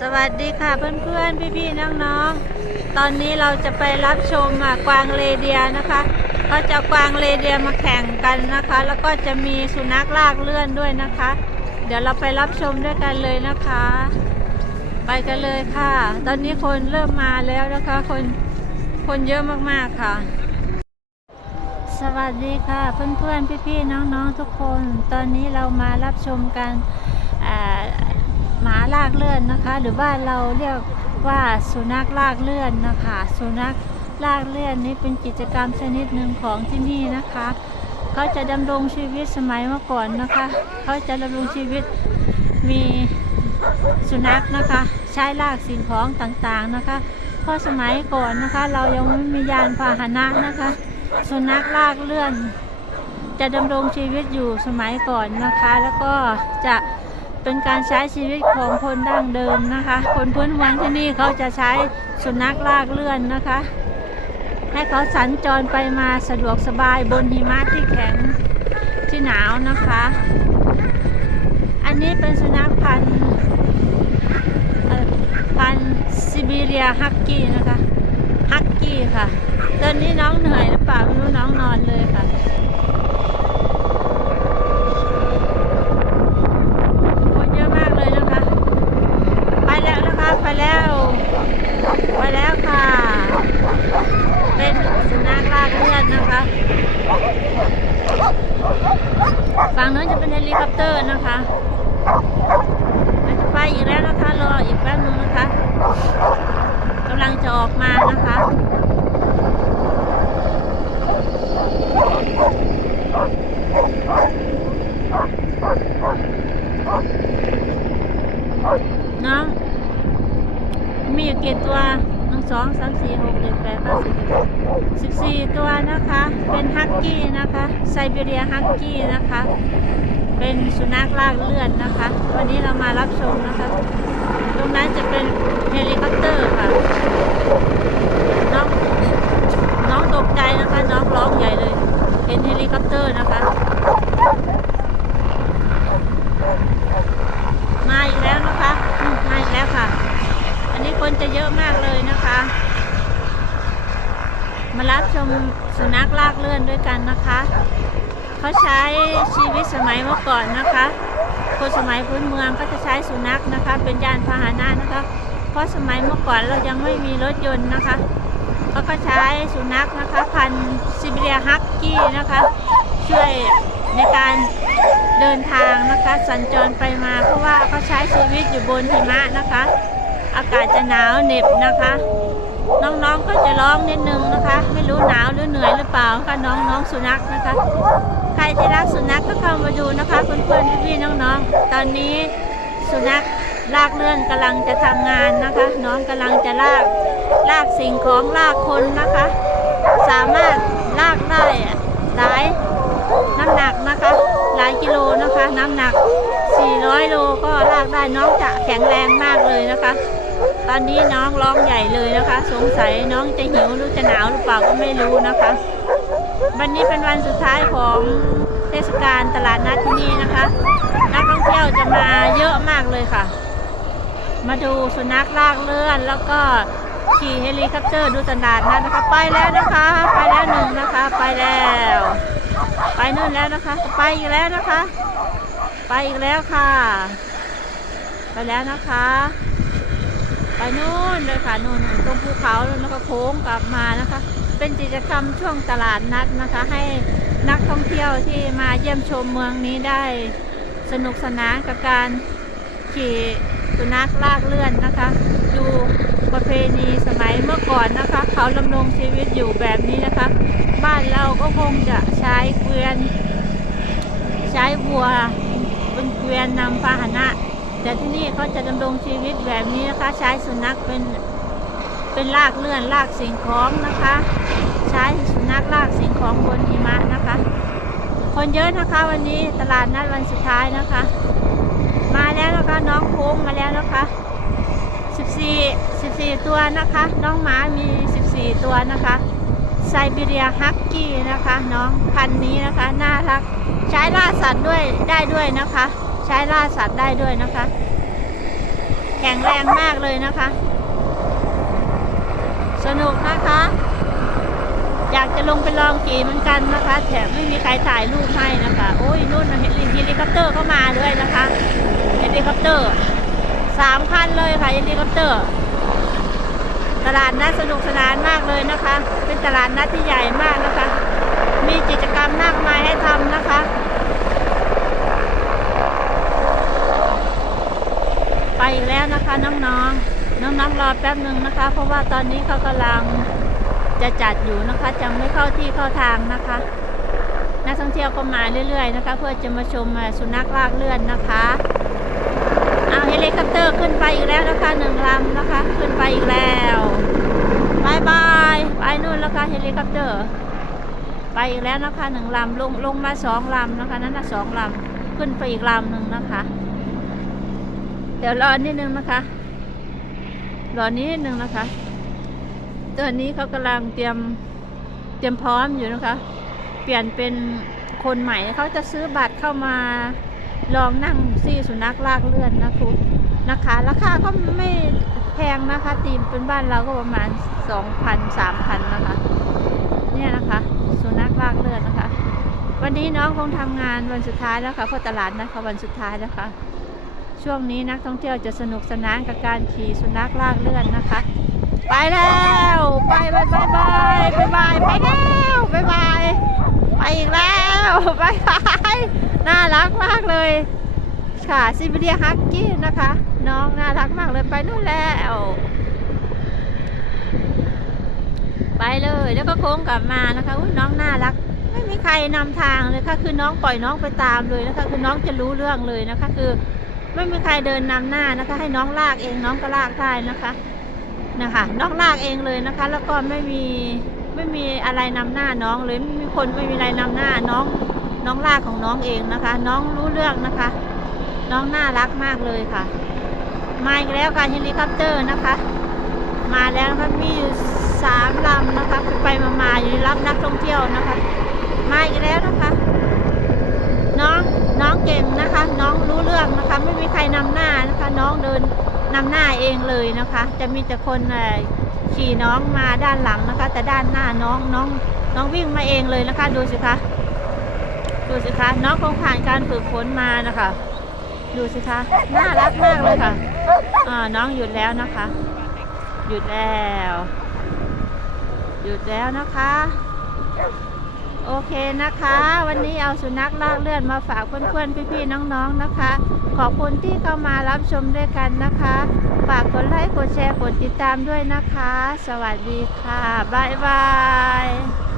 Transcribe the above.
สวัสดีค่ะเพื่อนๆ พี่ๆ น้องๆ ตอนนี้เราจะไปรับชมอะกวางเรเดียนะคะเขาจะกวางเรเดียมาแข่งกันนะคะ แล้วก็จะมีสุนัขลากเลื่อนด้วยนะคะ เดี๋ยวเราไปรับชมด้วยกันเลยนะคะ ไปกันเลยค่ะ ตอนนี้คนเริ่มมาแล้วนะคะ คนคนเยอะมากๆค่ะ สวัสดีค่ะเพื่อนๆ พี่ๆ น้องๆ ทุกคน ตอนนี้เรามารับชมกันอ่า หมาลากเลื่อนนะคะ หรือว่าเราเรียกว่าสุนัขลากเลื่อนนะคะ สุนัขลากเลื่อนนี้เป็นกิจกรรมชนิดหนึ่งของที่นี่นะคะเขาจะดำรงชีวิตสมัยเมื่อก่อนนะคะเขาจะดำรงชีวิตมีสุนัขนะคะ ใช้ลากสิ่งของต่างๆนะคะเพราะสมัยก่อนนะคะ เรายังไม่มียานพาหนะนะคะ สุนัขลากเลื่อน จะดำรงชีวิตอยู่สมัยก่อนนะคะ แล้วก็จะ เป็นการใช้ชีวิตของคนดั้งเดิมนะคะ คนพื้นเมืองที่นี่เขาจะใช้สุนัขลากเลื่อนนะคะ ให้เขาสัญจรไปมาสะดวกสบายบนหิมะที่แข็งที่หนาวนะคะ อันนี้เป็นสุนัขพันธุ์พันธุ์ซิบีเรียฮักกี้นะคะฮักกี้ค่ะ ตอนนี้น้องเหนื่อยหรือเปล่าไม่รู้น้องนอนเลยค่ะ คนเยอะมากเลยนะคะ ไปแล้วนะคะ ไป แล้ว ไปแล้วค่ะ เป็นสุนัขลากเลือดนะคะ ฝั่งนู้นจะเป็นเฮลิคอปเตอร์นะคะมันจะไปอีกแล้วนะคะ รออีกแป๊บนึงนะคะกำลังจะออกมานะคะ น้องมีอยู่กี่ ตัวหนึ่งสองสามสี่หกเจ็ดแปดเก้าสิบสิบสี่ตัวนะคะ เป็นฮักกี้นะคะไซเบีเรียฮักกี้นะคะ เป็นสุนัขลากเลื่อนนะคะ วันนี้เรามารับชมนะคะ ตรงนั้นจะเป็นเฮลิคอปเตอร์ค่ะ น้องน้องตกใจนะคะ น้องร้องใหญ่เลย เห็นเฮลิคอปเตอร์นะคะ มาอีกแล้วนะคะอืมมาอีกแล้วค่ะ อันนี้คนจะเยอะมากเลยนะคะ มารับชมสุนัขลากเลื่อนด้วยกันนะคะ เขาใช้ชีวิตสมัยเมื่อก่อนนะคะ คนสมัยพื้นเมืองก็จะใช้สุนัขนะคะ เป็นยานพาหนะนะคะ เพราะสมัยเมื่อก่อนเรายังไม่มีรถยนต์นะคะเขาก็ใช้สุนัขนะคะพันซิเบียฮักกี้นะคะ ช่วยในการเดินทางนะคะสัญจรไปมา เพราะว่าเขาใช้ชีวิตอยู่บนหิมะนะคะ อากาศจะหนาวเหน็บนะคะ น้องๆก็จะร้องนิดนึงนะคะ ไม่รู้หนาวหรือเหนื่อยหรือเปล่าค่ะน้องๆสุนัขนะคะ ใครที่รักสุนัขก็เข้ามาดูนะคะเพื่อนๆพี่ๆน้องๆ ตอนนี้สุนัขลากเลื่อนกำลังจะทำงานนะคะ น้องกำลังจะลากลากสิ่งของลากคนนะคะ สามารถลากได้หลายน้ำหนักนะคะ หลายกิโลนะคะ น้ำหนัก 400 โลก็ลากได้น้องจะแข็งแรงมากเลยนะคะ ตอนนี้น้องร้องใหญ่เลยนะคะ สงสัยน้องจะหิวหรือจะหนาวหรือเปล่าก็ไม่รู้นะคะ วันนี้เป็นวันสุดท้ายของเทศกาลตลาดนัดที่นี่นะคะ นักท่องเที่ยวจะมาเยอะมากเลยค่ะ มาดูสุนัขลากเลื่อนแล้วก็ขี่เฮลิคอปเตอร์ดูตลาดนัดนะคะ ไปแล้วนะคะ ไปแล้วหนึ่งนะคะ ไปแล้ว ไปนู่นแล้วนะคะ ไปอีกแล้วนะคะ ไปอีกแล้วค่ะ ไปแล้วนะคะ ไปนู่นเลยค่ะนู่นตรงภูเขาแล้วนะคะโค้งกลับมานะคะ เป็นกิจกรรมช่วงตลาดนัดนะคะ ให้นักท่องเที่ยวที่มาเยี่ยมชมเมืองนี้ได้สนุกสนานกับการขี่สุนัขลากเลื่อนนะคะ ดูประเพณีสมัยเมื่อก่อนนะคะ เขาดำรงชีวิตอยู่แบบนี้นะคะ บ้านเราก็คงจะใช้เกวียน ใช้วัวเป็นเกวียนนำพาหนะ แต่ที่นี่เขาจะดำรงชีวิตแบบนี้นะคะ ใช้สุนัขเป็นเป็นลากเลื่อนลากสิ่งของนะคะ ใช้สุนัขลากสิ่งของบนหิมะนะคะ คนเยอะนะคะวันนี้ตลาดนัดวันสุดท้ายนะคะ มาแล้วนะคะน้องโค้งมาแล้วนะคะ 14 14 ตัวนะคะ น้องหมามี 14 ตัวนะคะไซบีเรียฮักกี้นะคะ น้องพันนี้นะคะ น่ารัก ใช้ล่าสัตว์ด้วยได้ด้วยนะคะ ใช้ล่าสัตว์ได้ด้วยนะคะ แข็งแรงมากเลยนะคะ สนุกนะคะ อยากจะลงไปลองขี่เหมือนกันนะคะ แถมไม่มีใครถ่ายรูปให้นะคะ โอ้ยนู่นเฮลิเฮลิคอปเตอร์เข้ามาด้วยนะคะเฮลิคอปเตอร์สามคันเลยค่ะเฮลิคอปเตอร์ตลาดนัดสนุกสนานมากเลยนะคะ เป็นตลาดนัดที่ใหญ่มากนะคะ มีกิจกรรมมากมายให้ทำนะคะ ไปแล้วนะคะน้องๆ น้องๆรอแป๊บหนึ่งนะคะ เพราะว่าตอนนี้เขากำลังจะจัดอยู่นะคะยังไม่เข้าที่เข้าทางนะคะ นักท่องเที่ยวก็มาเรื่อยๆนะคะ เพื่อจะมาชมสุนัขลากเลื่อนนะคะเอาเฮลิคอปเตอร์ขึ้นไปอีกแล้วนะคะหนึ่งลำนะคะ ขึ้นไปอีกแล้วบายบายไปนู่นแล้วค่ะเฮลิคอปเตอร์ ไปอีกแล้วนะคะหนึ่งลำลงลงมาสองลำนะคะ นั่นน่ะสองลำขึ้นไปอีกลำหนึ่งนะคะ เดี๋ยวรอนิดนึงนะคะ รอนิดนึงนะคะตอนนี้เขากำลังเตรียมเตรียมพร้อมอยู่นะคะ เปลี่ยนเป็นคนใหม่เขาจะซื้อบัตรเข้ามาลองนั่งซี่สุนัขลากเลื่อนนะครูนะคะ ราคาก็ไม่แพงนะคะตีมเป็นบ้านเราก็ประมาณสองพันสามพันนะคะ เนี่ยนะคะ สุนัขลากเลื่อนนะคะ วันนี้น้องคงทำงานวันสุดท้ายแล้วค่ะเพราะตลาดนะคะวันสุดท้ายแล้วค่ะ ช่วงนี้นักท่องเที่ยวจะสนุกสนานกับการขี่สุนัขลากเลื่อนนะคะ ไปแล้ว ไปไปไปไปไปไปไปแล้วไปไปไปอีกแล้วไปไปน่ารักมากเลยค่ะซิบิเลียฮักกี้นะคะ น้องน่ารักมากเลยไปนู่นแล้ว ไปเลยแล้วก็โค้งกลับมานะคะน้องน่ารัก ไม่มีใครนำทางเลยค่ะคือน้องปล่อยน้องไปตามเลยนะคะคือน้องจะรู้เรื่องเลยนะคะคือ ไม่มีใครเดินนำหน้านะคะ ให้น้องลากเองน้องก็ลากได้นะคะนะคะน้องลากเองเลยนะคะ แล้วก็ไม่มีไม่มีอะไรนำหน้าน้องเลยไม่มีคนไม่มีอะไรนำหน้าน้องน้องลากของน้องเองนะคะ น้องรู้เรื่องนะคะ น้องน่ารักมากเลยค่ะมาอีกแล้วการเฮลิคอปเตอร์นะคะ มาแล้วนะคะมีอยู่สามลำนะคะไปไปมามาอยู่รับนักท่องเที่ยวนะคะ มาอีกแล้วนะคะ น้องน้องเก่งนะคะ น้องรู้เรื่องนะคะ ไม่มีใครนำหน้านะคะ น้องเดินนำหน้าเองเลยนะคะ จะมีแต่คนขี่น้องมาด้านหลังนะคะ แต่ด้านหน้าน้องน้องน้องวิ่งมาเองเลยนะคะดูสิคะดูสิคะน้องคงผ่านการฝึกฝนมานะคะ ดูสิคะน่ารักมากเลยค่ะอ่าน้องหยุดแล้วนะคะ หยุดแล้ว หยุดแล้วนะคะ โอเคนะคะ วันนี้เอาสุนัขลากเลื่อนมาฝากเพื่อนๆ พี่ๆ น้องๆ นะคะ ขอบคุณที่เข้ามารับชมด้วยกันนะคะ ฝากกดไลค์ กดแชร์ กดติดตามด้วยนะคะ สวัสดีค่ะ บ๊ายบาย